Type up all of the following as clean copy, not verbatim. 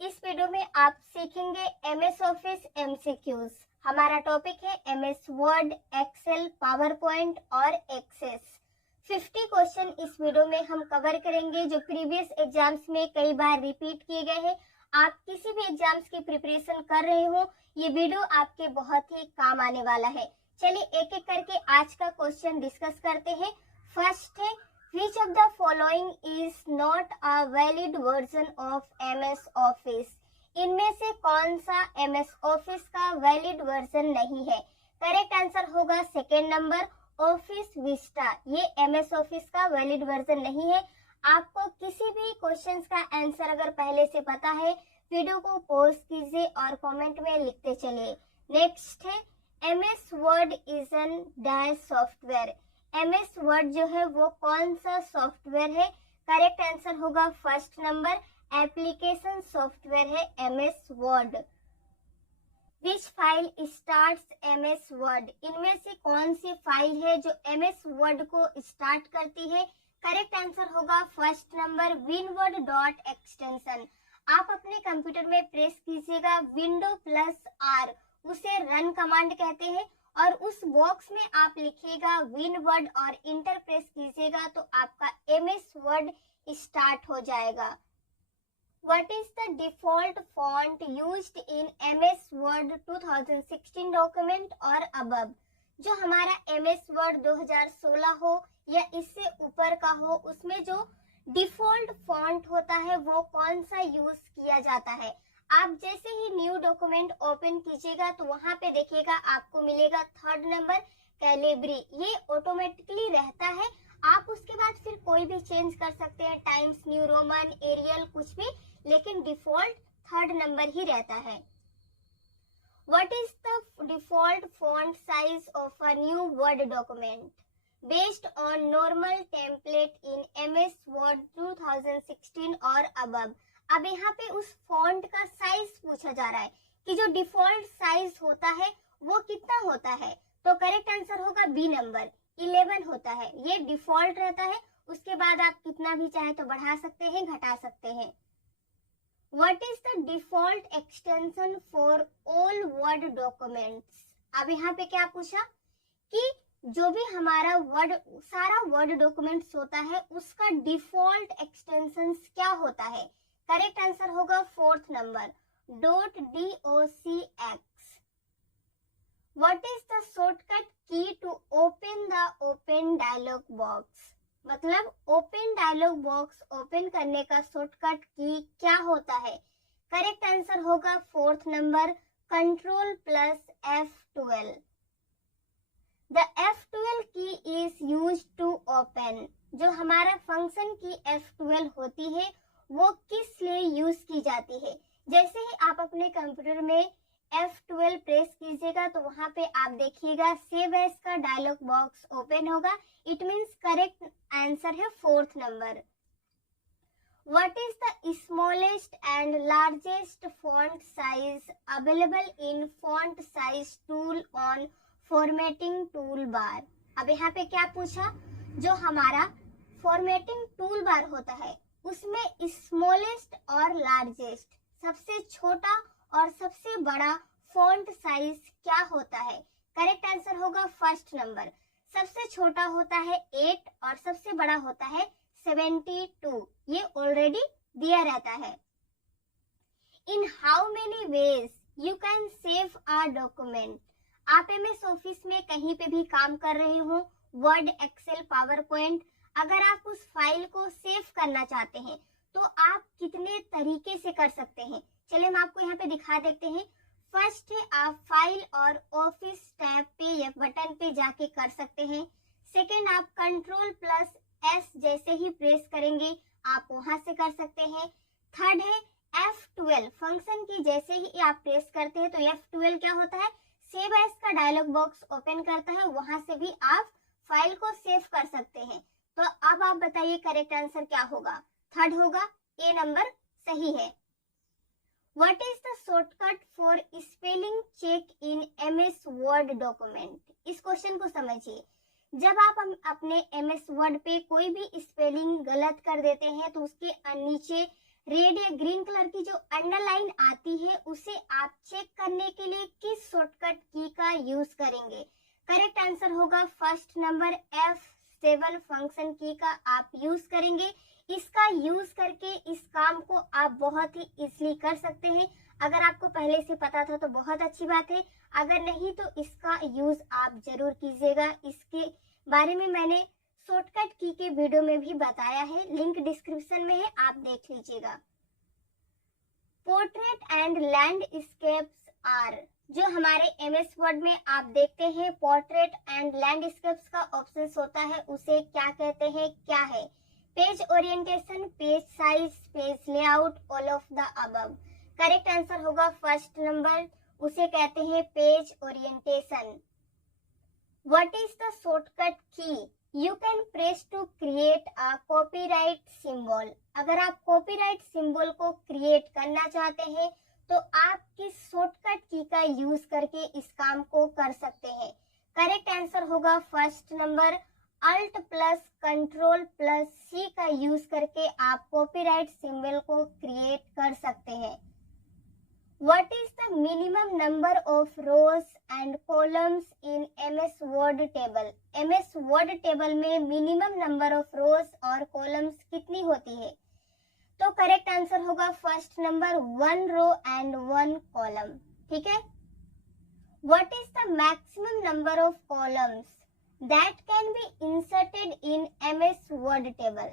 इस वीडियो में आप सीखेंगे एमएस ऑफिस एमसीक्यूज। हमारा टॉपिक है MS Word, Excel, PowerPoint और एक्सेस। 50 क्वेश्चन इस वीडियो में हम कवर करेंगे जो प्रीवियस एग्जाम्स में कई बार रिपीट किए गए हैं। आप किसी भी एग्जाम्स की प्रिपरेशन कर रहे हो, ये वीडियो आपके बहुत ही काम आने वाला है। चलिए एक एक करके आज का क्वेश्चन डिस्कस करते हैं। फर्स्ट है, Which of the following is not a valid version of MS Office? इनमें से कौन सा MS Office का वैलिड वर्जन नहीं है? करेक्ट आंसर होगा सेकेंड नंबर, ऑफिस विस्टा। ये MS Office का वैलिड वर्जन नहीं है। आपको किसी भी क्वेश्चंस का आंसर अगर पहले से पता है, वीडियो को पॉज कीजिए और कमेंट में लिखते चलिए। नेक्स्ट है, MS Word is an dash software. MS word जो है वो कौन सा सॉफ्टवेयर है? करेक्ट आंसर होगा फर्स्ट नंबर, एप्लीकेशन सॉफ्टवेयर है MS वर्ड। विच फाइल स्टार्ट्स MS वर्ड? इनमें से कौन सी फाइल है जो MS वर्ड को स्टार्ट करती है? करेक्ट आंसर होगा first number, windward dot extension. आप अपने कंप्यूटर में प्रेस कीजिएगा विंडो प्लस आर, उसे रन कमांड कहते हैं, और उस बॉक्स में आप लिखिएगा विनवर्ड और इंटर प्रेस कीजिएगा तो आपका MS वर्ड स्टार्ट हो जाएगा। What is the default font used in MS Word 2016 document और above? जो हमारा MS Word 2016 हो या इससे ऊपर का हो, उसमें जो डिफॉल्ट फॉन्ट होता है वो कौन सा यूज किया जाता है? आप जैसे ही न्यू डॉक्यूमेंट ओपन कीजिएगा तो वहां पे देखिएगा आपको मिलेगा थर्ड नंबर, कैलिब्री। ये ऑटोमेटिकली रहता है, आप उसके बाद फिर कोई भी चेंज कर सकते हैं, टाइम्स न्यू रोमन, एरियल, कुछ भी, लेकिन डिफॉल्ट थर्ड नंबर ही रहता है। What is the default font size of a new word document based on normal template in MS Word 2016 और अबव? अब यहाँ पे उस फॉन्ट का साइज पूछा जा रहा है कि जो डिफॉल्ट साइज होता है वो कितना होता है, तो करेक्ट आंसर होगा बी नंबर, 11 होता है। ये डिफॉल्ट रहता है, उसके बाद आप कितना भी चाहे तो बढ़ा सकते हैं, घटा सकते हैं। What is the default extension for all word documents? अब यहाँ पे क्या पूछा कि जो भी हमारा वर्ड, सारा वर्ड डॉक्यूमेंट्स होता है, उसका डिफॉल्ट एक्सटेंशन क्या होता है? करेक्ट आंसर होगा fourth number, .docx। What is the shortcut key to open the open dialog box? मतलब ओपन डायलॉग बॉक्स ओपन करने का शॉर्टकट की क्या होता है? करेक्ट आंसर होगा fourth number, control plus F12। The F12 key is use to open. जो हमारा function की F12 होती है वो किस लिए यूज की जाती है? जैसे ही आप अपने कंप्यूटर में F12 प्रेस कीजिएगा तो वहां पे आप देखिएगा सेव एज का डायलॉग बॉक्स ओपन होगा। इट मींस करेक्ट आंसर है fourth number. What is the smallest and largest font size available in font size tool on formatting tool bar? अब यहाँ पे क्या पूछा, जो हमारा फॉर्मेटिंग टूल बार होता है उसमें स्मॉलेस्ट और लार्जेस्ट, सबसे छोटा और सबसे बड़ा फॉन्ट साइज क्या होता है? करेक्ट आंसर होगा फर्स्ट नंबर, सबसे छोटा होता है 8 और सबसे बड़ा होता है 72। ये ऑलरेडी दिया रहता है। In how many ways you can save a document? आप MS ऑफिस में कहीं पे भी काम कर रहे हो, वर्ड, एक्सेल, पावर पॉइंट, अगर आप उस फाइल को सेव करना चाहते हैं तो आप कितने तरीके से कर सकते हैं? चलिए हम आपको यहाँ पे दिखा देते हैं। फर्स्ट है, आप फाइल और ऑफिस टैब पे या बटन पे जाके कर सकते हैं। सेकेंड, आप कंट्रोल प्लस S जैसे ही प्रेस करेंगे आप वहां से कर सकते हैं। थर्ड है F12 फंक्शन की जैसे ही आप प्रेस करते हैं तो F12 क्या होता है, सेव एज का डायलॉग बॉक्स ओपन करता है, वहां से भी आप फाइल को सेव कर सकते हैं। तो अब आप बताइए करेक्ट आंसर क्या होगा? थर्ड होगा, ए नंबर सही है। What is the shortcut for spelling check in MS Word document? इस क्वेश्चन को समझिए। जब आप अपने MS वर्ड पे कोई भी स्पेलिंग गलत कर देते हैं तो उसके नीचे रेड या ग्रीन कलर की जो अंडरलाइन आती है उसे आप चेक करने के लिए किस शॉर्टकट की का यूज करेंगे? करेक्ट आंसर होगा फर्स्ट नंबर F7 फंक्शन की का आप यूज करेंगे। इसका यूज करके इस काम को आप बहुत ही इजीली कर सकते हैं। अगर आपको पहले से पता था तो बहुत अच्छी बात है, अगर नहीं तो इसका यूज आप जरूर कीजिएगा। इसके बारे में मैंने शॉर्टकट की के वीडियो में भी बताया है, लिंक डिस्क्रिप्शन में है, आप देख लीजिएगा। पोर्ट्रेट एंड लैंडस्केप्स आर, जो हमारे एमएस वर्ड में आप देखते हैं पोर्ट्रेट एंड लैंडस्केप्स का ऑप्शन होता है, उसे क्या कहते हैं, क्या है? Page orientation, page size, page layout, all of the above. Correct answer होगा फर्स्ट नंबर, उसे कहते हैं page orientation. What is the shortcut key you can press to create a copyright symbol? अगर आप कॉपीराइट सिंबल को create करना चाहते हैं तो आप किस शॉर्टकट की का यूज करके इस काम को कर सकते हैं? करेक्ट आंसर होगा first number, alt plus control plus C का यूज करके आप कॉपीराइट सिंबल को क्रिएट कर सकते हैं। What is the minimum number of rows and columns in MS Word table? MS Word table में मिनिमम नंबर ऑफ रोज और columns कितनी होती है? तो करेक्ट आंसर होगा first number, 1 row and 1 column. ठीक है। What is the maximum number of columns that can be inserted in MS Word table?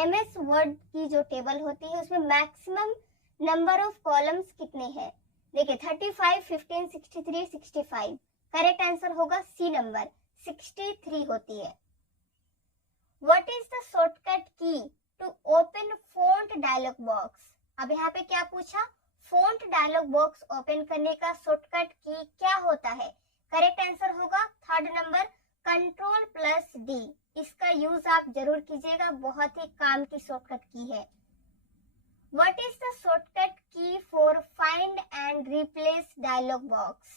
MS Word की जो टेबल होती है उसमें मैक्सिमम नंबर ऑफ कॉलम्स कितने हैं? देखिए 35, 15, 63, 65। करेक्ट आंसर होगा सी नंबर, 63 होती है। What is the shortcut key to open font dialog box? अब यहाँ पे क्या पूछा, फॉन्ट डायलॉग बॉक्स ओपन करने का शॉर्टकट की क्या होता है? करेक्ट आंसर होगा third number, control plus D. इसका यूज आप जरूर कीजिएगा, बहुत ही काम की शॉर्टकट की है। What is the shortcut key for find and replace dialog box?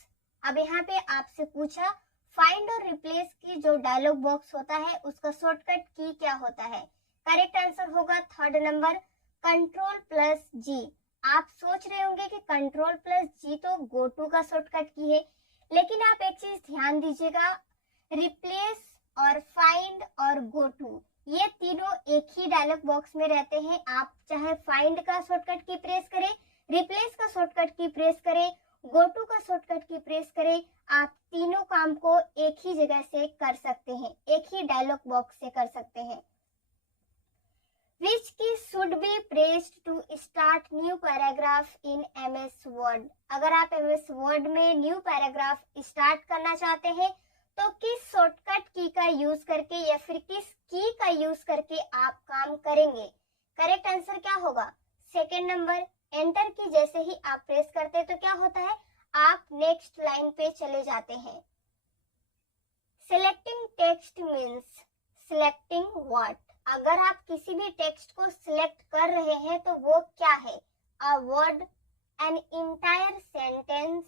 अब यहाँ पे आपसे पूछा find और replace की जो डायलॉग बॉक्स होता है उसका शॉर्टकट की क्या होता है? करेक्ट आंसर होगा थर्ड नंबर, कंट्रोल प्लस जी। आप सोच रहे होंगे कि कंट्रोल प्लस जी तो गो टू का शॉर्टकट की है, लेकिन आप एक चीज ध्यान दीजिएगा, रिप्लेस और फाइंड और गो टू ये तीनों एक ही डायलॉग बॉक्स में रहते हैं। आप चाहे फाइंड का शॉर्टकट की प्रेस करें, रिप्लेस का शॉर्टकट की प्रेस करें, गो टू का शॉर्टकट की प्रेस करें, आप तीनों काम को एक ही जगह से कर सकते हैं, एक ही डायलॉग बॉक्स से कर सकते हैं। Which key should be pressed to start new paragraph in MS Word? अगर आप MS Word में न्यू पैराग्राफ स्टार्ट करना चाहते हैं तो किस शॉर्टकट की का यूज करके या फिर किस की का यूज करके आप काम करेंगे? करेक्ट आंसर क्या होगा? सेकेंड नंबर, एंटर की जैसे ही आप प्रेस करते हैं तो क्या होता है, आप नेक्स्ट लाइन पे चले जाते हैं। Selecting text means selecting what? अगर आप किसी भी टेक्स्ट को सिलेक्ट कर रहे हैं तो वो क्या है? A word, an entire sentence,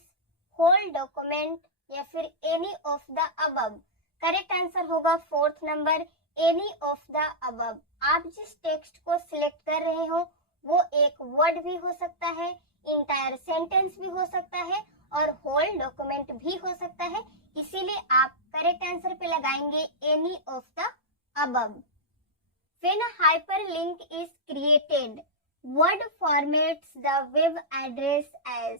whole document या फिर any of the above. Correct answer होगा fourth number, any of the above. आप जिस टेक्स्ट को सिलेक्ट कर रहे हो वो एक वर्ड भी हो सकता है, इंटायर सेंटेंस भी हो सकता है और होल डॉक्यूमेंट भी हो सकता है, इसीलिए आप करेक्ट आंसर पे लगाएंगे any of the above. When a hyperlink is created, Word formats the web address as?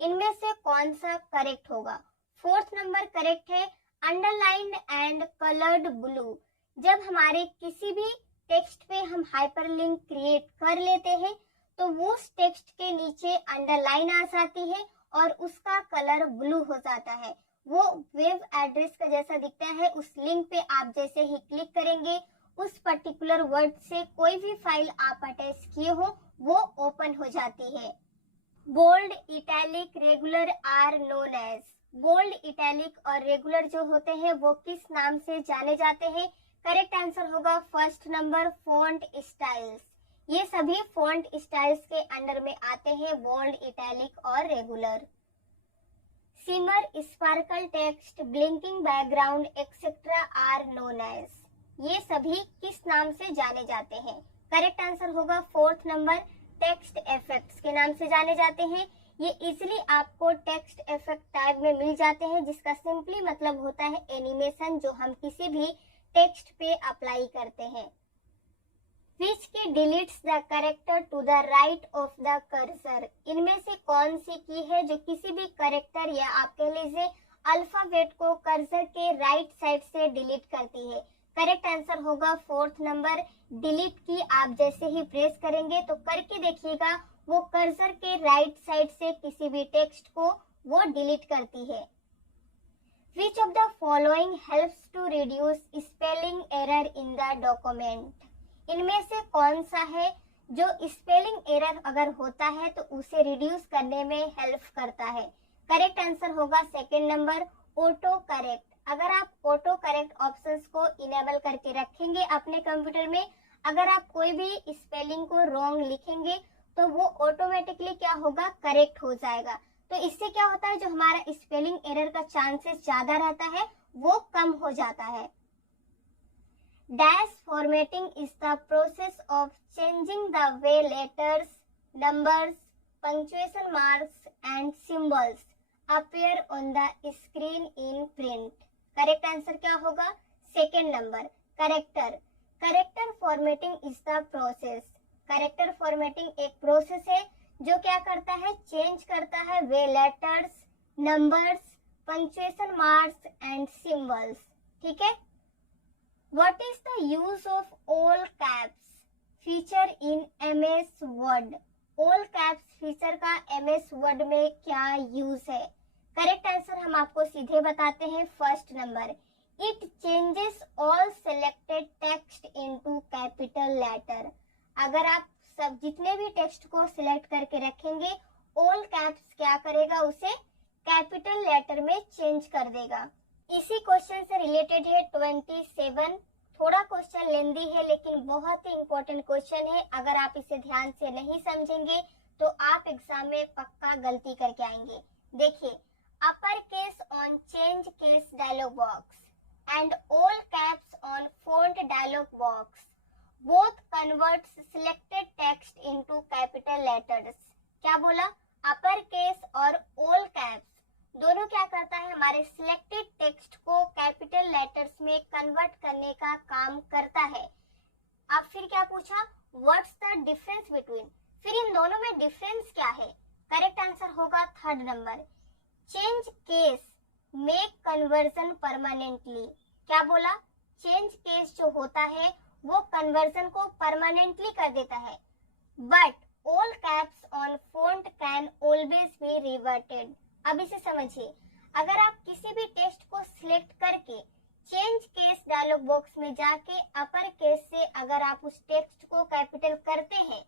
इनमें से कौन सा करेक्ट होगा? फोर्थ नंबर करेक्ट है, अंडरलाइंड एंड कलर्ड ब्लू। जब हमारे किसी भी टेक्स्ट पे हम हाइपरलिंक क्रिएट कर लेते हैं तो उस टेक्स्ट के नीचे अंडरलाइन आ जाती है और उसका कलर ब्लू हो जाता है, वो वेब एड्रेस का जैसा दिखता है। उस लिंक पे आप जैसे ही क्लिक करेंगे उस पर्टिकुलर वर्ड से कोई भी फाइल आप अटैच किए हो वो ओपन हो जाती है। Bold, italic, regular are known as. Bold, italic और रेगुलर जो होते हैं वो किस नाम से जाने जाते हैं? करेक्ट आंसर होगा फर्स्ट नंबर, फॉन्ट स्टाइल्स। ये सभी फॉन्ट स्टाइल्स के अंडर में आते हैं, बोल्ड, इटैलिक और regular. Shimmer, sparkle text, blinking background etcetera are known as. ये सभी किस नाम से जाने जाते हैं? करेक्ट आंसर होगा फोर्थ नंबर, टेक्स्ट इफेक्ट्स के नाम से जाने जाते हैं। ये इजिली आपको टेक्स्ट इफेक्ट टाइप में मिल जाते हैं, जिसका सिंपली मतलब होता है एनिमेशन, जो हम किसी भी टेक्स्ट पे अप्लाई करते हैं। Which key deletes the character to the right of the cursor. इनमें से कौन सी की है जो किसी भी कैरेक्टर या आप कह लीजिए अल्फाबेट को कर्सर के राइट साइड से डिलीट करती है? करेक्ट आंसर होगा फोर्थ नंबर, डिलीट की आप जैसे ही प्रेस करेंगे तो करके देखिएगा वो कर्सर के राइट साइड से किसी भी टेक्स्ट को वो डिलीट करती है। Which of the following helps to reduce spelling error in the document? इनमें से कौन सा है जो स्पेलिंग एरर अगर होता है तो उसे रिड्यूस करने में हेल्प करता है? करेक्ट आंसर होगा सेकंड नंबर, ऑटो करेक्ट। अगर आप ऑटो करेक्ट ऑप्शंस को इनेबल करके रखेंगे अपने कंप्यूटर में, अगर आप कोई भी स्पेलिंग को रॉन्ग लिखेंगे तो वो ऑटोमेटिकली क्या होगा, करेक्ट हो जाएगा। तो इससे क्या होता है, जो हमारा स्पेलिंग एरर का चांसेस ज्यादा रहता है वो कम हो जाता है। Dash formatting is the process of changing the way letters, numbers, punctuation marks and symbols appear on the screen in print. Correct answer क्या होगा, second number, character. Character formatting is the process. Character formatting एक process है जो क्या करता है, change करता है way letters, numbers, punctuation marks and symbols. ठीक है। What is the use of all caps feature in MS Word? All caps feature का एमएस वर्ड में क्या यूज है? करेक्ट आंसर हम आपको सीधे बताते हैं, first number, it changes all selected text into capital letter. अगर आप सब जितने भी टेक्स्ट को सिलेक्ट करके रखेंगे, ऑल कैप्स क्या करेगा, उसे कैपिटल लेटर में चेंज कर देगा। इसी क्वेश्चन से रिलेटेड है 27। थोड़ा क्वेश्चन लेंदी है लेकिन बहुत ही इंपॉर्टेंट क्वेश्चन है। अगर आप इसे ध्यान से नहीं समझेंगे तो आप एग्जाम में पक्का गलती करके आएंगे। देखिए, upper case on change case dialog box and all caps on font dialog box both converts selected text into capital letters। क्या बोला, अपर केस और ऑल कैप्स दोनों क्या करता है, हमारे सिलेक्टेड टेक्स्ट को कैपिटल लेटर्स में कन्वर्ट करने का काम करता है। अब फिर क्या पूछा, व्हाट्स द डिफरेंस बिटवीन? फिर इन दोनों में डिफरेंस क्या है? करेक्ट आंसर होगा third number, change case make conversion permanently. क्या बोला, चेंज केस जो होता है वो कन्वर्जन को परमानेंटली कर देता है, but all caps on font can always be reverted. अब इसे समझिए, अगर आप किसी भी टेक्स्ट को सिलेक्ट करके चेंज केस डायलॉग बॉक्स में जाके अपर केस से अगर आप उस टेक्स्ट को कैपिटल करते हैं,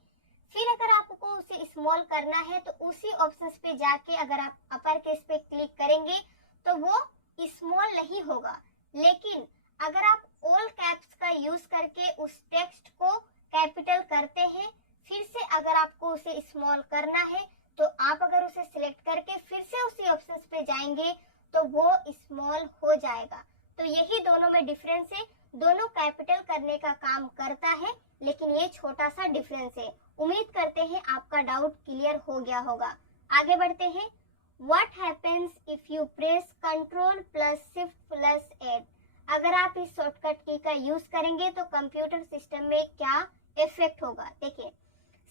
फिर अगर आपको उसे स्मॉल करना है तो उसी ऑप्शन पे जाके अगर आप अपर केस पे क्लिक करेंगे तो वो स्मॉल नहीं होगा। लेकिन अगर आप ऑल कैप्स का यूज करके उस टेक्स्ट को कैपिटल करते हैं, फिर से अगर आपको उसे स्मॉल करना है तो आप अगर उसे सिलेक्ट करके फिर से उसी ऑप्शन पे जाएंगे तो वो स्मॉल हो जाएगा। तो यही दोनों में डिफरेंस है, दोनों कैपिटल करने का काम करता है लेकिन ये छोटा सा डिफरेंस है। उम्मीद करते हैं आपका डाउट क्लियर हो गया होगा। आगे बढ़ते हैं। What happens if you press control plus shift plus 8? अगर आप इस शॉर्टकट की का यूज करेंगे तो कंप्यूटर सिस्टम में क्या इफेक्ट होगा? देखिए,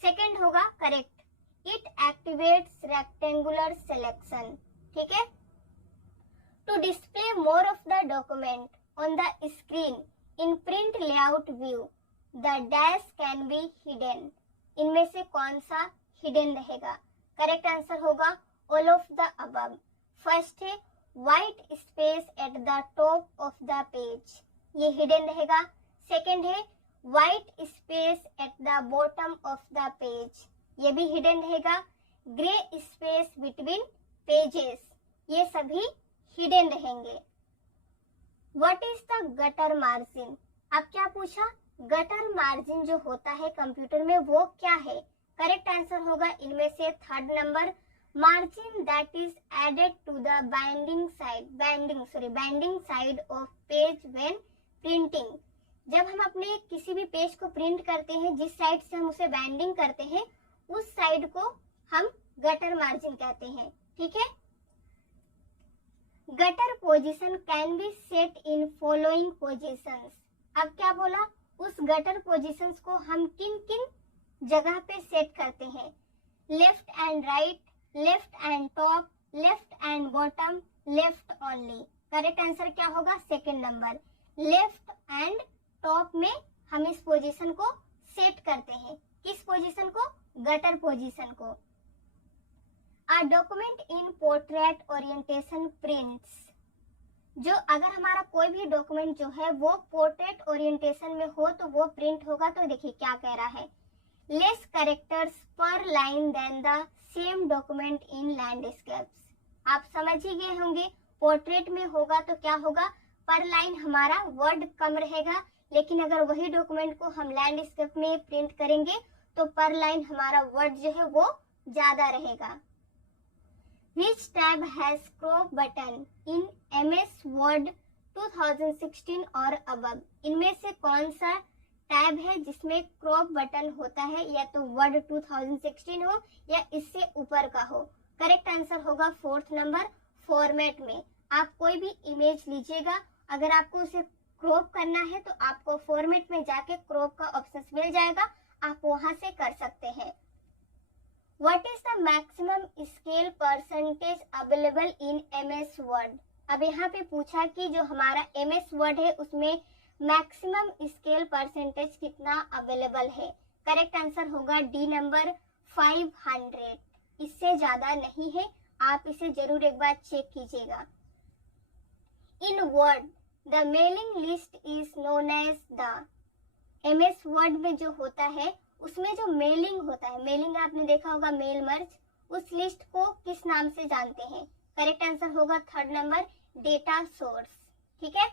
सेकंड होगा correct, it activates rectangular selection. ठीक है। To display more of the document on the screen in print layout view the dash can be hidden. इनमें से कौन सा हिडन रहेगा? करेक्ट आंसर होगा all of the above. First है white space at the top of the page, ये hidden रहेगा। Second है white space at the bottom of the page, ये भी हिडन रहेगा। ग्रे स्पेस बिटवीन पेजेस, ये सभी हिडन रहेंगे। What is the gutter margin? अब क्या पूछा, गटर मार्जिन जो होता है कंप्यूटर में वो क्या है? करेक्ट आंसर होगा इनमें से third number, margin that is added to the binding side of page when printing। जब हम अपने किसी भी पेज को प्रिंट करते हैं, जिस साइड से हम उसे बाइंडिंग करते हैं उस साइड को हम गटर मार्जिन कहते हैं। ठीक है, gutter position can be set in following positions. अब क्या बोला, उस गटर पोजीशंस को हम किन किन जगह पे सेट करते हैं, left and right, left and top, left and bottom, left only. Correct answer क्या होगा, second number, left and top में हम इस पोजीशन को सेट करते हैं। किस पोजीशन को, गटर पोजीशन को। A document in portrait orientation prints, जो अगर हमारा कोई भी डॉक्यूमेंट जो है वो पोर्ट्रेट ओरिएंटेशन में हो तो वो प्रिंट होगा। तो देखिए क्या कह रहा है, less characters per line than the same document in landscapes. आप समझ ही गए होंगे, पोर्ट्रेट में होगा तो क्या होगा, पर लाइन हमारा वर्ड कम रहेगा, लेकिन अगर वही डॉक्यूमेंट को हम लैंडस्केप में प्रिंट करेंगे तो पर लाइन हमारा वर्ड जो है वो ज्यादा रहेगा। Which tab has crop button in MS Word 2016 और above? इनमें से कौन सा टैब है जिसमें क्रॉप बटन होता है, या तो वर्ड 2016 हो या इससे ऊपर का हो। करेक्ट आंसर होगा फोर्थ नंबर, फॉर्मेट में। आप कोई भी इमेज लीजिएगा, अगर आपको उसे क्रॉप करना है तो आपको फॉर्मेट में जाके क्रॉप का ऑप्शन मिल जाएगा, आप वहां से कर सकते हैं। What is the maximum scale percentage available in MS Word? अब यहाँ पे पूछा कि जो हमारा MS Word है उसमें मैक्सिमम स्केल परसेंटेज कितना अवेलेबल है। करेक्ट आंसर होगा डी नंबर, 500। इससे ज्यादा नहीं है, आप इसे जरूर एक बार चेक कीजिएगा। In Word the mailing list is known as the. MS Word में जो होता है उसमें जो मेलिंग होता है, मेलिंग आपने देखा होगा, मेल मर्ज, उस लिस्ट को किस नाम से जानते हैं। करेक्ट आंसर होगा थर्ड नंबर, डेटा सोर्स। ठीक है,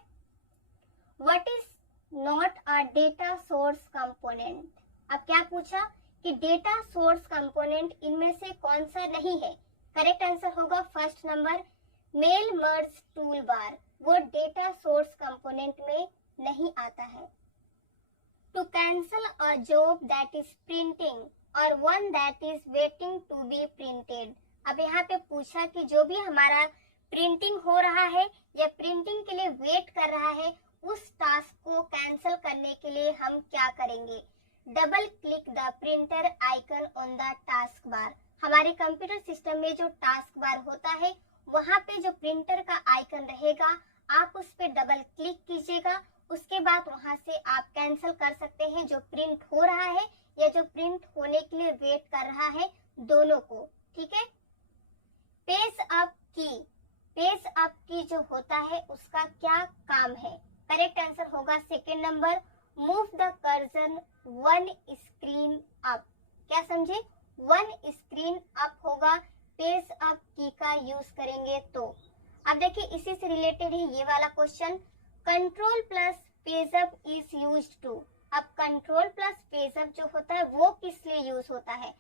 what is not a data source component. अब क्या पूछा कि डेटा सोर्स कंपोनेंट इनमें से कौन सा नहीं है। करेक्ट आंसर होगा first number, mail merge toolbar, वो डेटा सोर्स कंपोनेंट में नहीं आता है। To cancel a job that is printing or one that is waiting to be printed। अब यहाँ पे पूछा कि जो भी हमारा प्रिंटिंग हो रहा है या प्रिंटिंग के लिए वेट कर रहा है, उस टास्क को कैंसिल करने के लिए हम क्या करेंगे। Double click the printer icon on the task bar. हमारे कंप्यूटर सिस्टम में जो टास्क बार होता है वहाँ पे जो प्रिंटर का आइकन रहेगा, आप उस पर डबल क्लिक कीजिएगा। उसके बाद वहां से आप कैंसिल कर सकते हैं जो प्रिंट हो रहा है या जो प्रिंट होने के लिए वेट कर रहा है, दोनों को। ठीक है, पेज अप की, पेज अप की जो होता है उसका क्या काम है। करेक्ट आंसर होगा second number, move the cursor one screen up. क्या समझे, वन स्क्रीन अप होगा पेज अप की का यूज करेंगे तो। अब देखिए इसी से रिलेटेड है ये वाला question, control plus page up is used to. अब कंट्रोल प्लस पेज अप जो होता है वो किस लिए यूज होता है,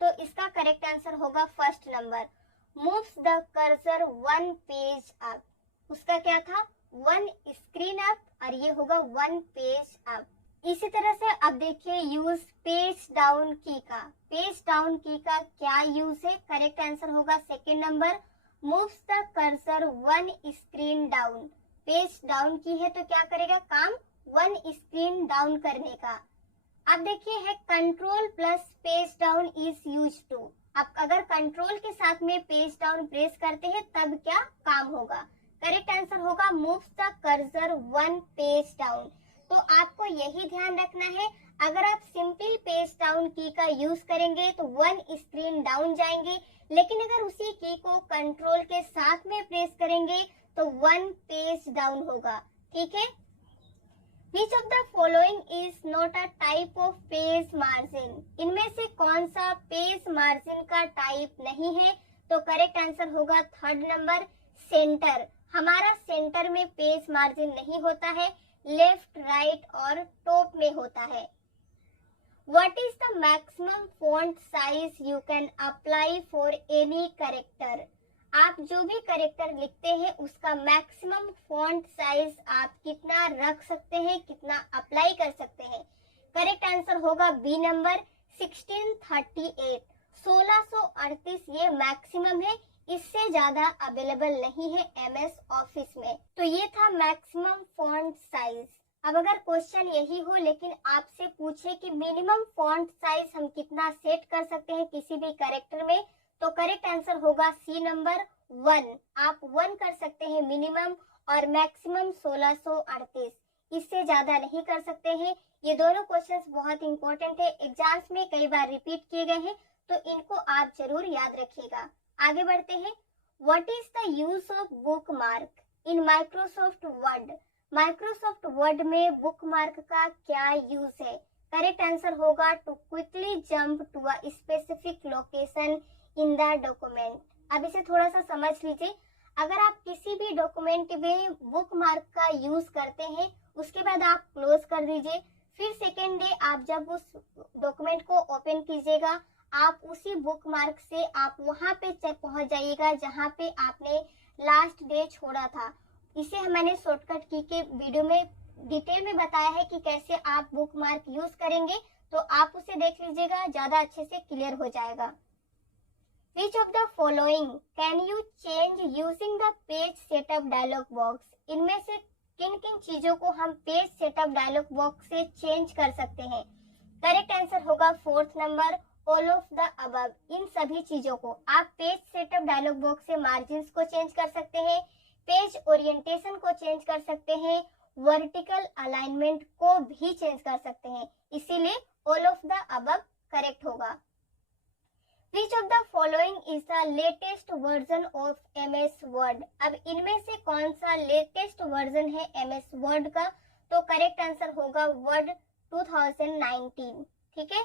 तो इसका करेक्ट आंसर होगा first number, moves the cursor one page up. उसका क्या था, वन स्क्रीन अप, और ये होगा वन पेज अप। इसी तरह से अब देखिए यूज पेज डाउन की का, पेज डाउन की का क्या यूज है। करेक्ट आंसर होगा second number, moves the cursor one screen down. Page down की है तो क्या करेगा, काम वन स्क्रीन डाउन करने का। अब देखिए है control plus page down is use to. अब अगर कंट्रोल के साथ में पेज डाउन प्रेस करते हैं तब क्या काम होगा। करेक्ट आंसर होगा moves the cursor one page down. तो आपको यही ध्यान रखना है, अगर आप सिंपल पेज डाउन की का यूज करेंगे तो वन स्क्रीन डाउन जाएंगे, लेकिन अगर उसी की को कंट्रोल के साथ में प्रेस करेंगे तो वन पेज डाउन होगा। ठीक है, Which of the following is not a type of page margin? इनमें से कौन सा पेज मार्जिन का टाइप नहीं है, तो करेक्ट आंसर होगा थर्ड नंबर, सेंटर। हमारा सेंटर में पेज मार्जिन नहीं होता है, लेफ्ट राइट और टॉप में होता है। What is the maximum font size you can apply for any character? आप जो भी कैरेक्टर लिखते हैं उसका मैक्सिमम फॉन्ट साइज आप कितना रख सकते हैं, कितना अप्लाई कर सकते हैं। करेक्ट आंसर होगा बी नंबर, 1638 1638 ये मैक्सिमम है, इससे ज्यादा अवेलेबल नहीं है एमएस ऑफिस में। तो ये था मैक्सिमम फॉन्ट साइज। अब अगर क्वेश्चन यही हो लेकिन आपसे पूछे कि मिनिमम फॉन्ट साइज हम कितना सेट कर सकते हैं किसी भी कैरेक्टर में, तो करेक्ट आंसर होगा सी नंबर 1। आप 1 कर सकते हैं मिनिमम और मैक्सिमम 1638, इससे ज्यादा नहीं कर सकते हैं। ये दोनों क्वेश्चंस बहुत इंपॉर्टेंट है, एग्जाम्स में कई बार रिपीट किए गए हैं, तो इनको आप जरूर याद रखिएगा। आगे बढ़ते हैं। What is the use of bookmark in Microsoft Word? Microsoft Word में बुक मार्क का क्या यूज है? करेक्ट आंसर होगा to quickly jump to a specific location in the document. अब इसे थोड़ा सा समझ लीजिए। अगर आप किसी भी डॉक्यूमेंट में बुक मार्क का यूज करते हैं, उसके बाद आप क्लोज कर दीजिए, फिर सेकेंड डे आप जब उस डॉक्यूमेंट को ओपन कीजिएगा, आप उसी बुक मार्क से आप वहां पे पहुंच जाइएगा जहां पे आपने लास्ट डे छोड़ा था। इसे मैंने शॉर्टकट की के वीडियो में डिटेल में बताया है कि कैसे आप बुक मार्क यूज करेंगे, तो आप उसे देख लीजिएगा, ज्यादा अच्छे से क्लियर हो जाएगा। Which of the following can you change using the page setup dialog box? इनमें से किन किन चीजों को हम पेज सेटअप डायलॉग बॉक्स से चेंज कर सकते हैं? करेक्ट आंसर होगा 4th number, all of the above. इन सभी चीजों को आप पेज सेटअप डायलॉग बॉक्स से मार्जिन्स को चेंज कर सकते हैं, पेज ओरिएंटेशन को चेंज कर सकते हैं, वर्टिकल अलाइनमेंट को भी चेंज कर सकते हैं, इसीलिए all of the above correct होगा। Which of the following is the latest version of MS Word? अब इनमें से कौन सा लेटेस्ट वर्जन है MS Word का? तो करेक्ट आंसर होगा Word 2019। ठीक है।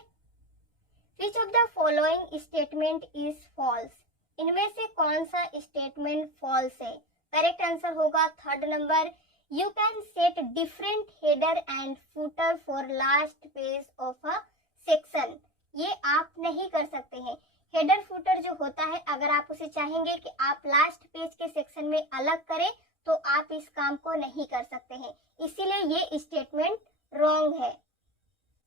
Which of the following statement is false? इनमें से कौन सा स्टेटमेंट फॉल्स है? करेक्ट आंसर होगा 3rd number, You can set different header and footer for last page of a section। ये आप नहीं कर सकते हैं। हेडर फुटर जो होता है, अगर आप उसे चाहेंगे कि आप लास्ट पेज के सेक्शन में अलग करें, तो आप इस काम को नहीं कर सकते हैं, इसीलिए ये स्टेटमेंट रॉन्ग है।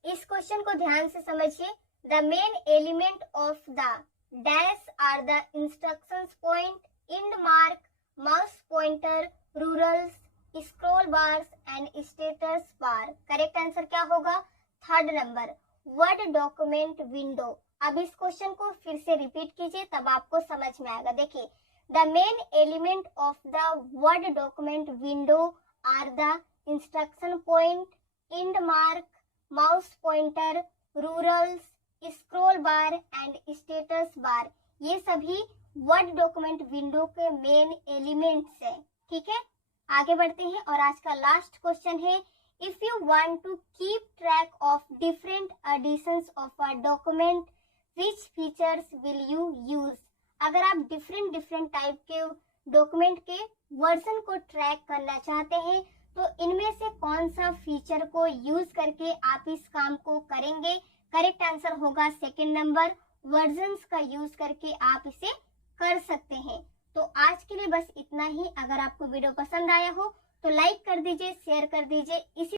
इस क्वेश्चन को ध्यान से समझिए। The main element of the dash are the instructions point, end mark, mouse pointer, rulers, scroll bars and status bar. Correct answer क्या होगा? 3rd number, word document window. अब इस क्वेश्चन को फिर से रिपीट कीजिए, तब आपको समझ में आएगा। देखिए, the main element of the Word document window are the instruction point, end mark, mouse pointer, rulers, scroll bar and status bar. ये सभी वर्ड डॉक्यूमेंट विंडो के मेन एलिमेंट्स हैं। ठीक है, आगे बढ़ते हैं और आज का लास्ट क्वेश्चन है, if you want to keep track of different editions of a document, which features will you use? अगर आप डिफरेंट टाइप के डॉक्यूमेंट के वर्जन को ट्रैक करना चाहते हैं, तो इनमें से कौन सा फीचर को यूज करके आप इस काम को करेंगे? करेक्ट आंसर होगा 2nd नंबर, वर्जन्स का यूज करके आप इसे कर सकते हैं। तो आज के लिए बस इतना ही। अगर आपको वीडियो पसंद आया हो तो लाइक कर दीजिए, शेयर कर दीजिए। इसी